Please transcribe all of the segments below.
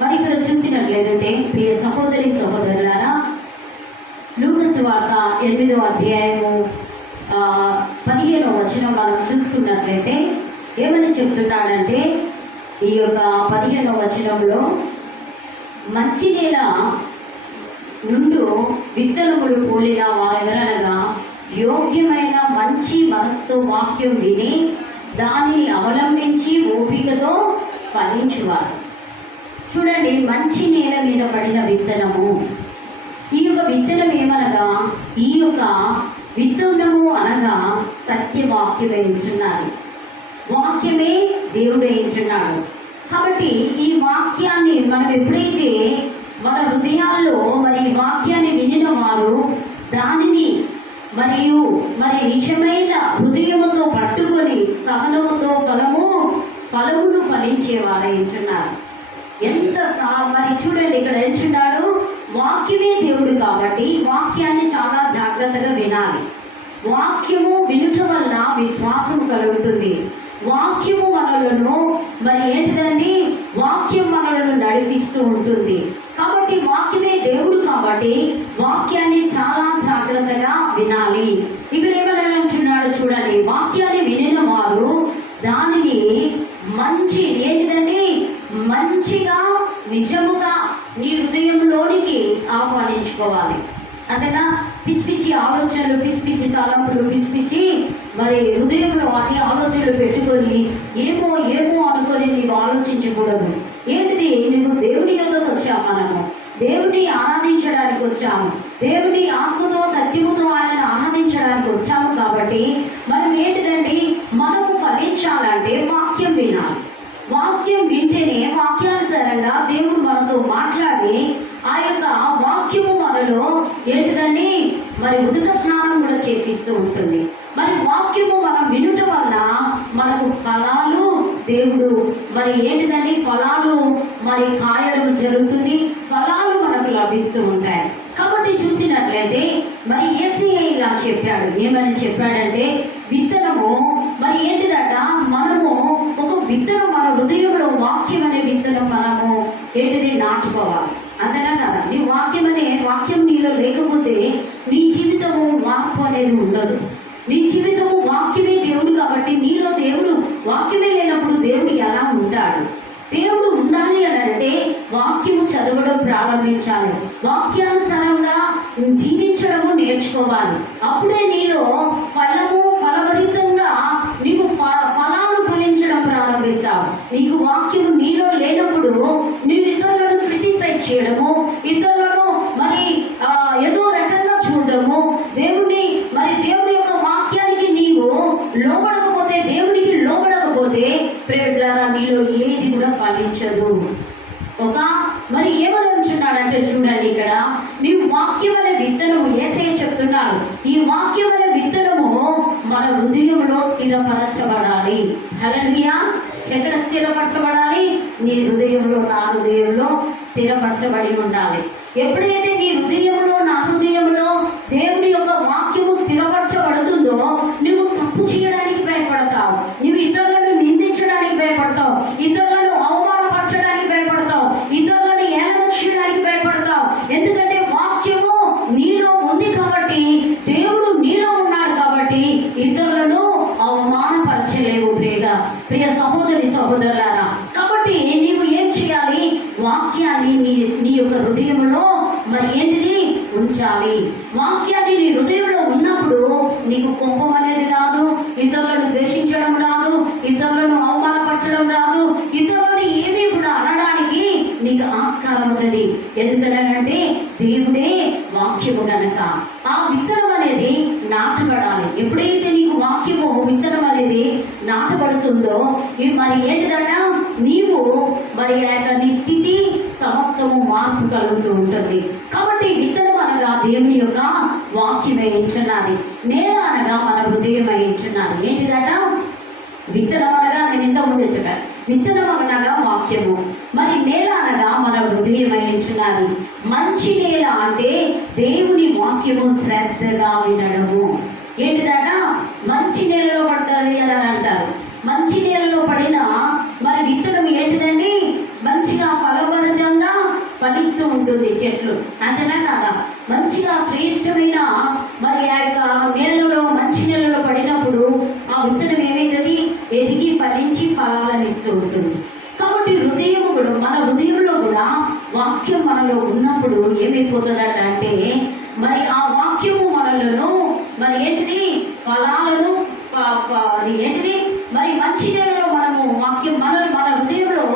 మరి ఇక్కడ చూసినట్లేదంటే ప్రియ సహోదరి సహోదరులారా, లూకా సువార్త 8వ అధ్యాయము 15వ వచనం మనం చూసుకున్నట్లయితే ఏమని చెప్తున్నాడంటే, ఈ యొక్క 15వ వచనంలో మంచి నేల నుండు విత్తనములు పోలిన వారెవరనగా యోగ్యమైన మంచి మనసుతో వాక్యం విని దానిని అవలంబించి ఓపికతో ఫలించువారు. చూడండి, మంచి నేల మీద పడిన విత్తనము. ఈ యొక్క విత్తనం ఏమనగా, ఈ యొక్క విత్తనము అనగా సత్యవాక్యమే ఉంటున్నారు. వాక్యమే దేవుడే ఉంటున్నాడు. కాబట్టి ఈ వాక్యాన్ని మనం ఎప్పుడైతే మన హృదయాల్లో మరి వాక్యాన్ని వినిన వారు దానిని మరి నిజమైన హృదయముతో పట్టుకొని సహనముతో ఫలమును ఫలించేవారై ఉంటున్నారు. మరి చూడండి, ఇక్కడ ఎంచున్నాడు, వాక్యమే దేవుడు కాబట్టి వాక్యాన్ని చాలా జాగ్రత్తగా వినాలి. వాక్యము వినుట వలన విశ్వాసము కలుగుతుంది. వాక్యము మనలను మరి ఏంటిదండి, వాక్యం మనలను నడిపిస్తూ ఉంటుంది. కాబట్టి వాక్యమే దేవుడు కాబట్టి వాక్యాన్ని చాలా జాగ్రత్తగా వినాలి. ఇక్కడ ఏమైనా అంటున్నాడు చూడండి, వాక్యాన్ని వినిన వారు దానిని ఏంటిదండి, మంచిగా నిజముగా నీ హృదయంలోనికి ఆహ్వానించుకోవాలి. అంతేనా? పిచ్చి పిచ్చి ఆలోచనలు, పిచ్చి పిచ్చి తలంపులు, పిచ్చి పిచ్చి మరి హృదయంలో అన్ని ఆలోచనలు పెట్టుకొని ఏమో అనుకొని నీవు ఆలోచించకూడదు. ఏంటిది, నువ్వు దేవుని యొద్దకు వచ్చాము, మనము దేవుని ఆరాధించడానికి వచ్చాము, దేవుని ఆత్మతో సత్యముతో ఆయనను ఆరాధించడానికి వచ్చాము. కాబట్టి మనం ఏంటిదండి, మనము ఫలించాలంటే వాక్యం వినాలి. వాక్యం వింటేనే వాక్యానుసారంగా దేవుడు మనతో మాట్లాడి ఆ యొక్క వాక్యము మనలో ఏంటిదండి, మరి ఉదక స్నానం కూడా చేపిస్తూ ఉంటుంది. మరి వాక్యము మనం వినుట వలన మనకు ఫలాలు దేవుడు మరి ఏంటిదండి, ఫలాలు మరి కాయడం జరుగుతుంది, ఫలాలు మనకు లభిస్తూ ఉంటాయి. కాబట్టి చూసినట్లయితే మరి యేసయ్య ఇలా చెప్పాడు. ఏమని చెప్పాడంటే, విత్తనము మరి ఏంటిదట, మనము ఒక విత్తనం మన హృదయంలో వాక్యం అనే విత్తనం మనము ఏంటిది నాటుకోవాలి. అంతేనా కదా? నీ వాక్యం నీలో లేకపోతే నీ జీవితము మార్పు అనేది ఉండదు. నీ జీవితము వాక్యమే దేవుడు కాబట్టి నీలో దేవుడు వాక్యమే లేనప్పుడు దేవుడు ఎలా ఉంటాడు? దేవుడు ఉండాలి అని అంటే వాక్యము చదవడం ప్రారంభించాలి, వాక్యానుసారంగా జీవించడము నేర్చుకోవాలి. అప్పుడే నీలో ఫలభరితంగా నీకు ఫలాలు ఫలించడం ప్రారంభిస్తావు. నీకు వాక్యము నీలో లేనప్పుడు నీవు ఇతరులను క్రిటిసైజ్ చేయడము, ఇతరులను మరి ఏదో రకంగా చూడడము, దేవుని యొక్క వాక్యానికి నీవు లోబడకపోతే, దేవునికి లోబడకపోతే ప్రేరణ నీలో ఏది కూడా ఫలించదు. మరి ఏమని అంటున్నాడంటే చూడండి, ఇక్కడ నీవు వాక్యం అనే విత్తనము యేసయ్య చెప్తున్నాడు. ఈ వాక్యం అనే విత్తనము మన హృదయంలో స్థిరపరచబడాలి. హల్లెలూయా! ఎక్కడ స్థిరపరచబడాలి? నీ హృదయంలో, నా హృదయంలో స్థిరపరచబడి ఉండాలి. ఎప్పుడైతే నీ హృదయంలో, నా హృదయంలో దేవుని యొక్క వాక్యము స్థిరపరచబడుతుందో నువ్వు తప్పు చేయడానికి భయపడతావు, నువ్వు ఇతరులను నిందించడానికి భయపడతావు, ఇతరులను అవమానపరచడానికి భయపడతావు, ఇతరులను ఏలన చేయడానికి భయపడతావు. ఎందుకంటే వాక్యము నీలో ఉంది కాబట్టి, దేవుడు నీలో ఉన్నాడు కాబట్టి ఇతరులను అవమానపరచలేవు. ప్రియ సహోదరి సహోదరులారా, కాబట్టి నీవు ఏం చేయాలి? వాక్యాన్ని నీ యొక్క హృదయంలో మరి ఏంటిది ఉంచాలి. వాక్యాన్ని నీ హృదయంలో ఉన్నప్పుడు నీకు కోపం అనేది రాదు, ఇతరులను ద్వేషించడం రాదు, ఇతరులను అవమానపరచడం రాదు, ఇతరులను ఏమీ కూడా అనడానికి నీకు ఆస్కారం ఉన్నది. ఎందుకంటే దేవుడే వాక్యము గనక. ఆ విత్తనం అనేది నాటబడాలి. ఎప్పుడైతే నీకు వాక్యము విత్తనం అనేది నాటబడుతుందో మరి ఏంటిదట, నీవు మరి నీ స్థితి సమస్తము మార్పు కలుగుతూ ఉంటుంది. కాబట్టి విత్తనం అనగా దేవుని యొక్క వాక్యమై ఉంటున్నది, నేల అనగా మన హృదయమై ఉంటున్నది. ఏంటిదట? విత్తనం అనగా నేను ఇంత ముందే చెప్పాను, విత్తనం అనగా వాక్యము, మరి నేల అనగా మన హృదయమై ఉంటున్నది. మంచి నేల అంటే దేవుని వాక్యము శ్రద్ధగా వినడము. ఏంటిదట? మంచి నేలలో పడుతుంది అని అంటారు. మంచి నేలలో పడిన మరి విత్తనం ఏంటిదండి? మంచిగా ఫలభరితంగా ఉంటుంది చెట్లు, అంతేనా కాదా? మంచిగా శ్రేష్టమైన మరి ఆ యొక్క నేలలో, మంచి నేలలో పడినప్పుడు ఆ విత్తనం ఏమైతుంది? ఎదిగి ఫలించి ఫలాలను ఇస్తూ ఉంటుంది. కాబట్టి హృదయం కూడా, మన హృదయంలో కూడా వాక్యం మనలో ఉన్నప్పుడు ఏమైపోతుందట అంటే, మరి ఆ వాక్యము మనలను మరి ఏంటిది? ఫలాలను ఏంటిది? మరి మంచి నేలలో మనము వాక్యం మన హృదయంలో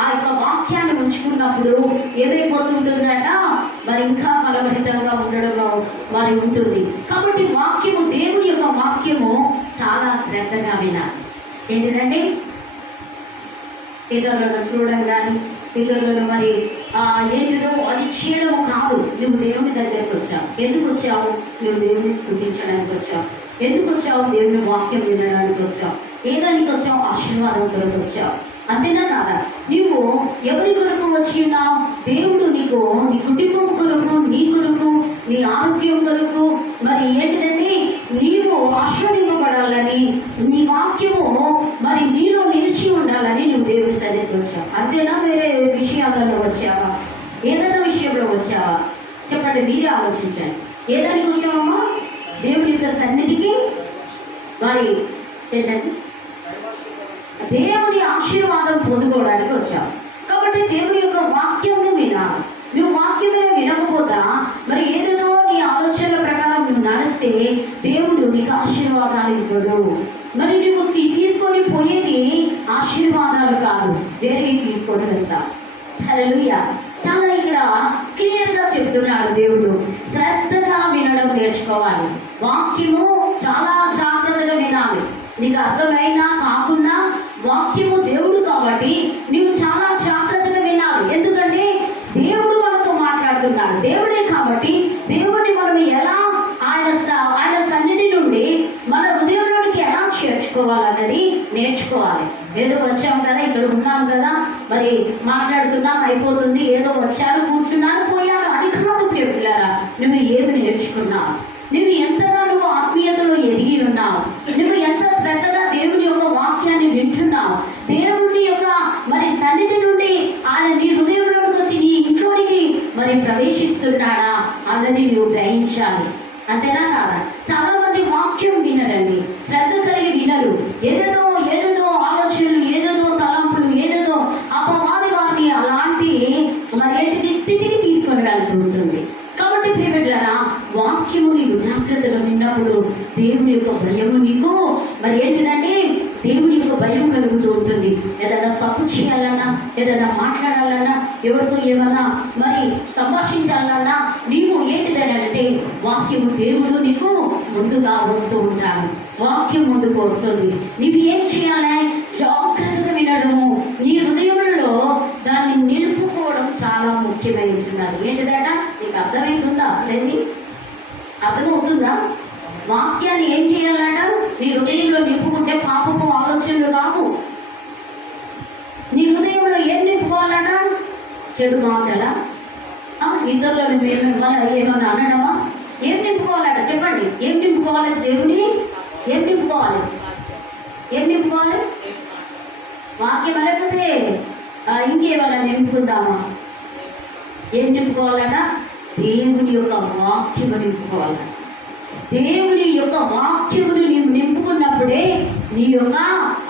ఆ యొక్క వాక్యాన్ని ఉంచుకున్నప్పుడు ఏమైపోతుంటుందట? మరి ఇంకా ఫలభరితంగా ఉండడం మరి ఉంటుంది. కాబట్టి వాక్యము, దేవుని యొక్క వాక్యము చాలా శ్రద్ధగా వినాలి. ఏంటిదండి? ఇతరులను చూడడం కానీ, ఇతరులను మరి ఏంటిదో అది చేయడం కాదు. నువ్వు దేవుని దగ్గరికి వచ్చావు. ఎందుకు వచ్చావు? నువ్వు దేవుని స్తుతించడానికి వచ్చావు. ఎందుకు వచ్చావు? దేవుని వాక్యం వినడానికి వచ్చావు. ఏదానికి వచ్చావు? ఆశీర్వాదం కొరకు వచ్చావు. అంతేనా కాదా? నీవు ఎవరి కొరకు వచ్చి ఉన్నావు? దేవుడు నీకు, నీ కుటుంబం కొరకు, నీ కొరకు, నీ ఆరోగ్యం కొరకు, మరి ఏంటిదండి? నీవు ఆశీర్వదింపబడాలని, నీ వాక్యము మరి నీలో నిలిచి ఉండాలని నువ్వు దేవుడి సన్నిధికి వచ్చావు. అంతేనా? వేరే విషయాలలో వచ్చావా? ఏదైనా విషయంలో వచ్చావా? చెప్పండి, మీరే ఆలోచించండి. ఏదానికి వచ్చావమ్మా? దేవుడి యొక్క సన్నిధికి మరి ఏంటంటే దేవుని ఆశీర్వాదం పొందుకోవడానికి వచ్చావు. కాబట్టి దేవుని యొక్క వాక్యంను వినాలి. నువ్వు వాక్యమే వినకపోతా మరి ఏదేదో నీ ఆలోచనల ప్రకారం నువ్వు నడిస్తే దేవుడు నీకు ఆశీర్వాదాలు ఇవ్వడు. మరి నువ్వు తీసుకొని పోయేది ఆశీర్వాదాలు కాదు, వేరే తీసుకొని వెళ్తా. హల్లెలూయా. చాలా ఇక్కడ క్లియర్గా చెప్తున్నాడు దేవుడు. శ్రద్ధగా వినడం నేర్చుకోవాలి. వాక్యము చాలా జాగ్రత్తగా వినాలి. నీకు అర్థమైనా కాకుండా వాక్యము దేవుడు కాబట్టి నీవు చాలా జాగ్రత్తగా వినాలి. ఎందుకంటే దేవుడు మనతో మాట్లాడుతున్నాడు. దేవుడే కాబట్టి దేవుడిని మనం ఎలా ఆయన సన్నిధి నుండి మన హృదయంలోనికి ఎలా చేర్చుకోవాలన్నది నేర్చుకోవాలి. ఏదో వచ్చాం కదా, ఇక్కడ ఉన్నాం కదా, మరి మాట్లాడుతున్నాం, అయిపోతుంది, ఏదో వచ్చాడు, కూర్చున్నాను, పోయాను, అది కాదు ప్రియులారా. నువ్వు ఏమి నేర్చుకున్నావు? నువ్వు ఎంతగా నువ్వు ఆత్మీయతలో ఎదిగి ఉన్నావు? నువ్వు ఎంత శ్రద్ధగా దేవుని యొక్క వాక్యాన్ని వింటున్నావు? దేవుని యొక్క మరి సన్నిధి నుండి ఆయన నీ హృదయంలోకి వచ్చి నీ ఇంట్లోనికి మరి ప్రవేశిస్తున్నాడా అన్నది నువ్వు గ్రహించాలి. అంతేనా కాదా? చాలా మంది వాక్యం వినరండి, శ్రద్ధ కలిగి వినరు. ఏదేదో ఆలోచనలు, ఏదేదో తలంపులు, ఏదేదో అపవాది వారిని అలాంటి మరి ఏంటిది స్థితికి తీసుకొని వెళ్తూ ఉంటుంది. కాబట్టి ప్రియమిత్రులారా, వాక్యము నీకు జాగ్రత్తగా విన్నప్పుడు దేవుని యొక్క భయము నీకు మరి ఏంటిదంటే దేవుని యొక్క భయం కలుగుతూ ఉంటుంది. ఏదైనా తప్పు చేయాలన్నా, ఏదైనా మాట్లాడాలన్నా, ఎవరితో ఏమన్నా మరి సంభాషించాలన్నా నీవు ఏంటిదంటే వాక్యము, దేవుడు నీకు ముందుగా వస్తూ ఉంటాడు. వాక్యం ముందుకు వస్తుంది. నీవు ఏం చేయాలి? జాగ్రత్తగా వినడము, నీ హృదయంలో దాన్ని నిలుపుకోవడం చాలా ముఖ్యమై ఉంటున్నారు. ఏంటిదట? నీకు అర్థమవుతుందా? అసలేంది అర్థమవుతుందా? వాక్యాన్ని ఏం చేయాలట? నీ హృదయంలో నింపుకుంటే పాపపు ఆలోచనలు రావు. నీ హృదయంలో ఏం నింపుకోవాలట? చెడు మాటలా? ఇతరులను ఏమన్నా అనడమా? ఏం నింపుకోవాలట? చెప్పండి, ఏం నింపుకోవాలి? దేవుని ఏం నింపుకోవాలి? ఏం నింపుకోవాలి? వాక్యం లేకపోతే ఇంకేమైనా నింపుకుందామా? ఏం నింపుకోవాలట? దేవుని యొక్క వాక్యము నింపుకోవాలట. దేవుని యొక్క వాక్యమును నీవు నింపుకున్నప్పుడే నీ యొక్క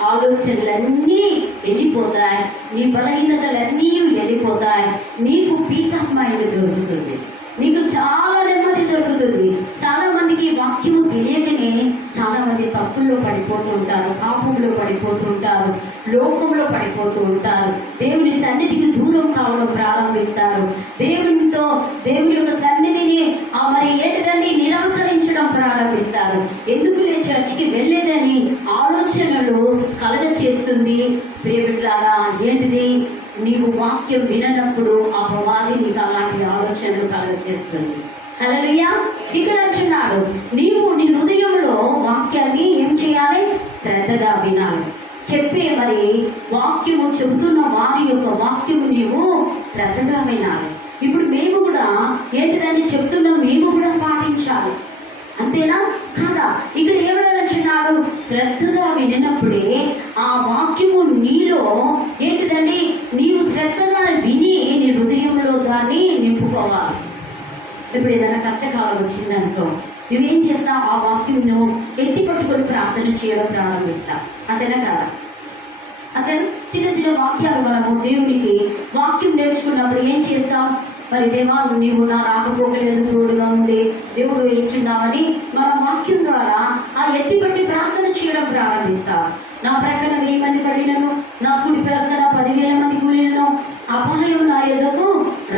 ఆలోచనలన్నీ వెళ్ళిపోతాయి, నీ బలహీనతలన్నీ వెళ్ళిపోతాయి, నీకు పీస్ ఆఫ్ మైండ్ దొరుకుతుంది, నీకు చాలా నెమ్మది దొరుకుతుంది. చాలా మందికి వాక్యము తెలియకనే చాలా మంది తప్పుల్లో పడిపోతూ ఉంటారు, పాపంలో పడిపోతూ ఉంటారు, లోకంలో పడిపోతూ ఉంటారు, దేవుని సన్నిధికి దూరం కావడం ప్రారంభిస్తారు, దేవుని యొక్క సన్నిధిని మరి ఏంటిదని నిరాకరించడం ప్రారంభిస్తారు. ఎందుకులే చర్చికి వెళ్ళేదని ఆలోచనలు కలగ చేస్తుంది. ప్రియమిత్రులారా, ఏంటిది? నీవు వాక్యం విననప్పుడు అపవాది నీకు అలాంటి ఆలోచనలు కలగ చేస్తుంది. హల్లెలూయా. ఇక్కడ అంటున్నాడు, నీవు నీ హృదయంలో వాక్యాన్ని ఏం చేయాలి? శ్రద్ధగా వినాలి. చెప్పే మరి వాక్యము చెబుతున్న వారి యొక్క వాక్యము నీవు శ్రద్ధగా వినాలి. ఇప్పుడు మేము కూడా ఏంటిదని చెప్తున్నాం, మేము కూడా పాటించాలి. అంతేనా కాదా? ఇక్కడ ఏమన్నాడు? శ్రద్ధగా వినినప్పుడే ఆ వాక్యము నీలో ఏంటిదండి? నీవు శ్రద్ధగా విని నీ హృదయంలో దాన్ని నింపుకోవాలి. ఇప్పుడు ఏదైనా కష్టకాలం వచ్చిందనుకో, నువ్వేం చేస్తావు? ఆ వాక్యం నువ్వు ఎత్తి పట్టుకొని ప్రార్థన చేయడం ప్రారంభిస్తావు. అంతేనా కాదా? అంతే. చిన్న చిన్న వాక్యాలు మనము దేవునికి వాక్యం నేర్చుకున్నప్పుడు ఏం చేస్తాం? మరి దేవా నీవు నా రాకపోకలేదు తోడుగా ఉండి దేవుడు ఇచ్చున్నావని మన వాక్యం ద్వారా ఆ ఎత్తిపట్టి ప్రార్థన చేయడం ప్రారంభిస్తాం. నా ప్రక్కన 1000 మంది పడినను, నా కుడి ప్రక్కన 10,000 మంది కూలినను, అపాయం నా ఎదుగు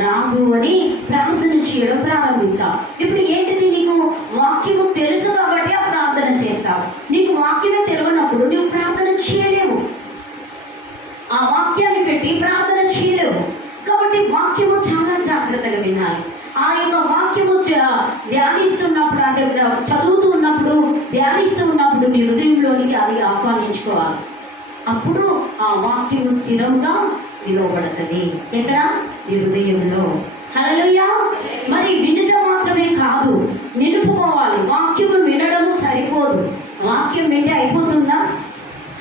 రాదు అని ప్రార్థన చేయడం ప్రారంభిస్తాం. ఇప్పుడు ఏంటిది? నీకు వాక్యము తెలుసు కాబట్టి ఆ ప్రార్థన చేస్తావు. నీకు వాక్యమే తెలియనప్పుడు నువ్వు ప్రార్థన చేయలేవు, ఆ వాక్యాన్ని పెట్టి ప్రార్థన చేయలేవు. కాబట్టి వాక్యము చాలా జాగ్రత్తగా వినాలి. ఆ యొక్క వాక్యము ధ్యానిస్తున్నప్పుడు, అంటే చదువుతూ ఉన్నప్పుడు, ధ్యానిస్తూ ఉన్నప్పుడు నీ హృదయంలోనికి అది ఆహ్వానించుకోవాలి. అప్పుడు ఆ వాక్యము స్థిరంగా నిలవబడుతుంది. ఎక్కడ? నీ హృదయంలో. హల్లెలూయా. మరి వినడం మాత్రమే కాదు, నిలుపుకోవాలి. వాక్యము వినడము సరిపోదు. వాక్యం వింటే అయిపోతుందా?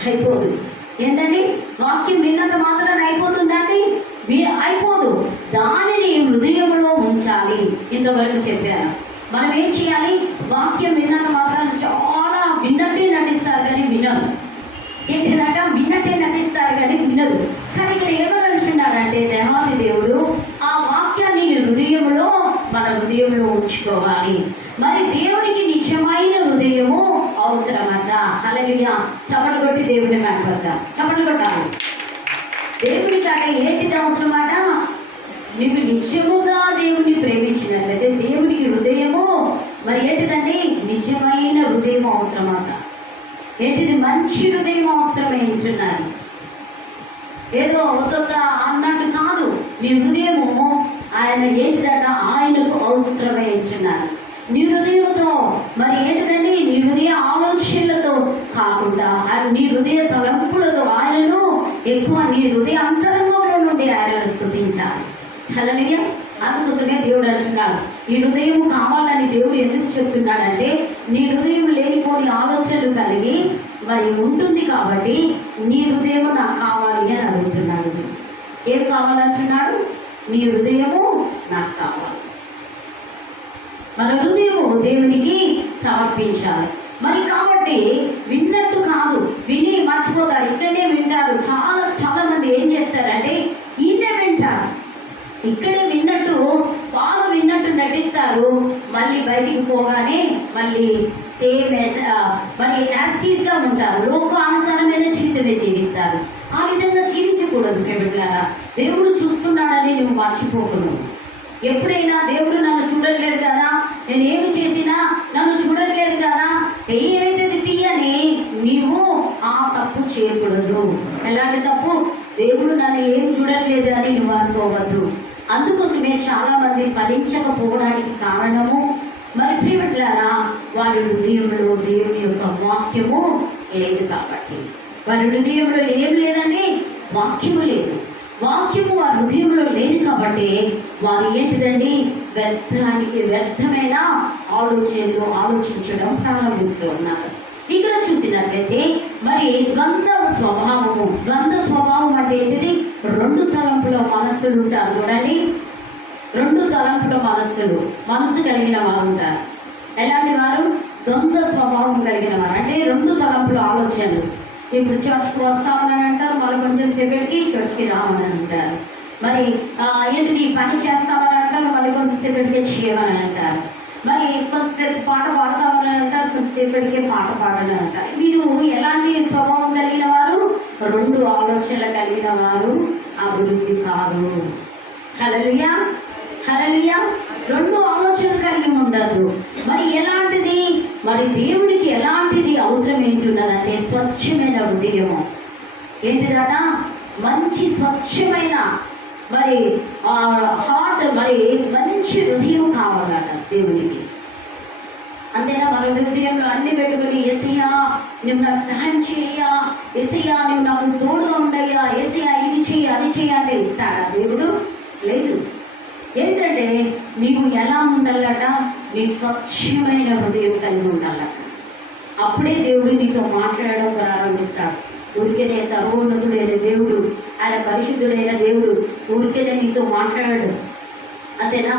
అయిపోదు. ఏంటండి? వాక్యం విన్నంత మాత్రాన అయిపోతుందా అండి? అయిపోదు. దానిని హృదయంలో ఉంచాలి. ఇంతవరకు చెప్పాను. మనం ఏం చేయాలి? వాక్యం విన్నంత మాత్రాన చాలా విన్నట్టే నటిస్తారు కానీ వినరు. ఏంటిదట? విన్నట్టే నటిస్తారు కానీ వినరు. కానీ ఇక్కడ ఎవరు అంటున్నాడంటే దేవాది దేవుడు ఆ వాక్యాన్ని హృదయంలో, మన హృదయంలో ఉంచుకోవాలి. మరి దేవునికి నిజమైన హృదయము అవసరమట. హల్లెలూయా. చప్పట్లు కొట్టి దేవుని మాట్లాడతాం. చప్పట్లు కొట్టాలి. దేవునికి అట ఏంటిది అవసరమాట? నీకు నిజముగా దేవుని ప్రేమించినట్లయితే దేవునికి హృదయము మరి ఏంటిదండి? నిజమైన హృదయం అవసరమట. ఏంటిది? మంచి హృదయం అవసరమే ఇచ్చున్నారు. ఏదో ఒక్కొక్క అన్నట్టు కాదు. నీ హృదయము ఆయన ఏంటిదట? ఆయనకు అవసరమే ఇచ్చున్నారు. నీ హృదయంతో మరి ఏంటిదండి? నీ హృదయ ఆలోచనలతో కాకుండా నీ హృదయ తలంపులతో ఆయనను ఎక్కువ నీ హృదయ అంతరంగంలో నుండి ఆయనను స్తుతించాలి. హల్లెలూయా. అందుకోసమే దేవుడు అంటున్నాడు, ఈ హృదయం కావాలని దేవుడు ఎందుకు చెప్తున్నాడంటే నీ హృదయం లేనిపోని ఆలోచనలు కలిగి మరి ఉంటుంది కాబట్టి నీ హృదయము నాకు కావాలి అని అడుగుతున్నాడు. ఏం కావాలంటున్నాడు? నీ హృదయము నాకు కావాలి. మన హృదయము దేవునికి సమర్పించాలి. మరి కాబట్టి విన్నట్టు కాదు, విని మర్చిపోతారు. ఇక్కడే వింటారు. చాలా మంది ఏం చేస్తారంటే ఇన్నే వింటారు, ఇక్కడే విన్నట్టు బాగా విన్నట్టు నటిస్తారు. మళ్ళీ బయటికి పోగానే మళ్ళీ సేమ్ మరి యాస్టీస్గా ఉంటారు. లోకానుసారమైన జీవితమే జీవిస్తారు. ఆ విధంగా జీవించకూడదు. బిడ్డలారా, దేవుడు చూస్తున్నాడని నువ్వు మర్చిపోకూడదు. ఎప్పుడైనా దేవుడు నన్ను చూడట్లేదు కదా, నేను ఏమి చేసినా నన్ను చూడట్లేదు కదా, ఏదైతే తీయని నీవు ఆ తప్పు చేయకూడదు. ఎలాంటి తప్పు? దేవుడు నన్ను ఏం చూడట్లేదు అని నువ్వు అనుకోవద్దు. అందుకోసమే చాలా మంది ఫలించకపోవడానికి కారణము మరి ప్రియమిత్రులారా, వారి హృదయంలో దేవుని యొక్క వాక్యము లేదు కాబట్టి. వారి హృదయంలో ఏం లేదండి? వాక్యము లేదు. వాక్యము వారి హృదయంలో లేదు కాబట్టి వారు ఏంటిదండి? వ్యర్థమైన ఆలోచనలు ఆలోచించడం ప్రారంభిస్తూ ఉన్నారు. ఇక్కడ చూసినట్లయితే మరి ద్వంద్వ స్వభావం అంటే ఏంటిది? 2 తలంపుల మనస్సులు ఉంటారు. చూడండి, 2 తలంపుల మనస్సు కలిగిన వారు ఉంటారు. ఎలాంటి వారు? ద్వంద్వ స్వభావం కలిగిన వారు. అంటే 2 తలంపుల ఆలోచనలు. ఇప్పుడు చర్చ్కి వస్తామని అంటారు, మళ్ళీ కొంచెం సేపటికి చర్చ్కి రామని అంటారు. మరి ఏంటిది? పని చేస్తామని అంటారు, మళ్ళీ కొంచెం సేపటికే చేయమని అంటారు. మరి కొంచెంసేపు పాట పాడతామని అంటారు, కొంచెంసేపటికే పాట పాడని అంటారు. మీరు ఎలాంటి స్వభావం కలిగిన వారు? 2 ఆలోచనలు కలిగిన వారు అభివృద్ధి కాదు. హల్లెలూయా. హల్లెలూయా. 2 ఆలోచనలు కలిగి ఉండదు. మరి ఎలాంటిది? మరి దేవునికి ఎలాంటిది అవసరం ఏంటున్నదంటే స్వచ్ఛమైన హృదయము. ఏంటిదట? మంచి స్వచ్ఛమైన మరి హార్ట్, మరి మంచి హృదయం కావాలట దేవునికి. అంతేనా? మన హృదయంలో అన్ని పెట్టుకుని యేసయ్యా నువ్వు నాకు సహాయం చేయ, యేసయ్యా నువ్వు నాకు తోడుగా ఉండయ్యా, యేసయ్యా ఇది చేయి అది చేయి అంటే ఇస్తాడా దేవుడు? లేదు. ఏంటంటే నీవు ఎలా ఉండాలట? నీ స్వచ్ఛమైన హృదయం కలిగి ఉండాలట. అప్పుడే దేవుడు నీతో మాట్లాడడం ప్రారంభిస్తాడు. ఊరికేనే సర్వోన్నతుడైన దేవుడు, ఆయన పరిశుద్ధుడైన దేవుడు ఊరికేనే నీతో మాట్లాడాడు. అంతేనా?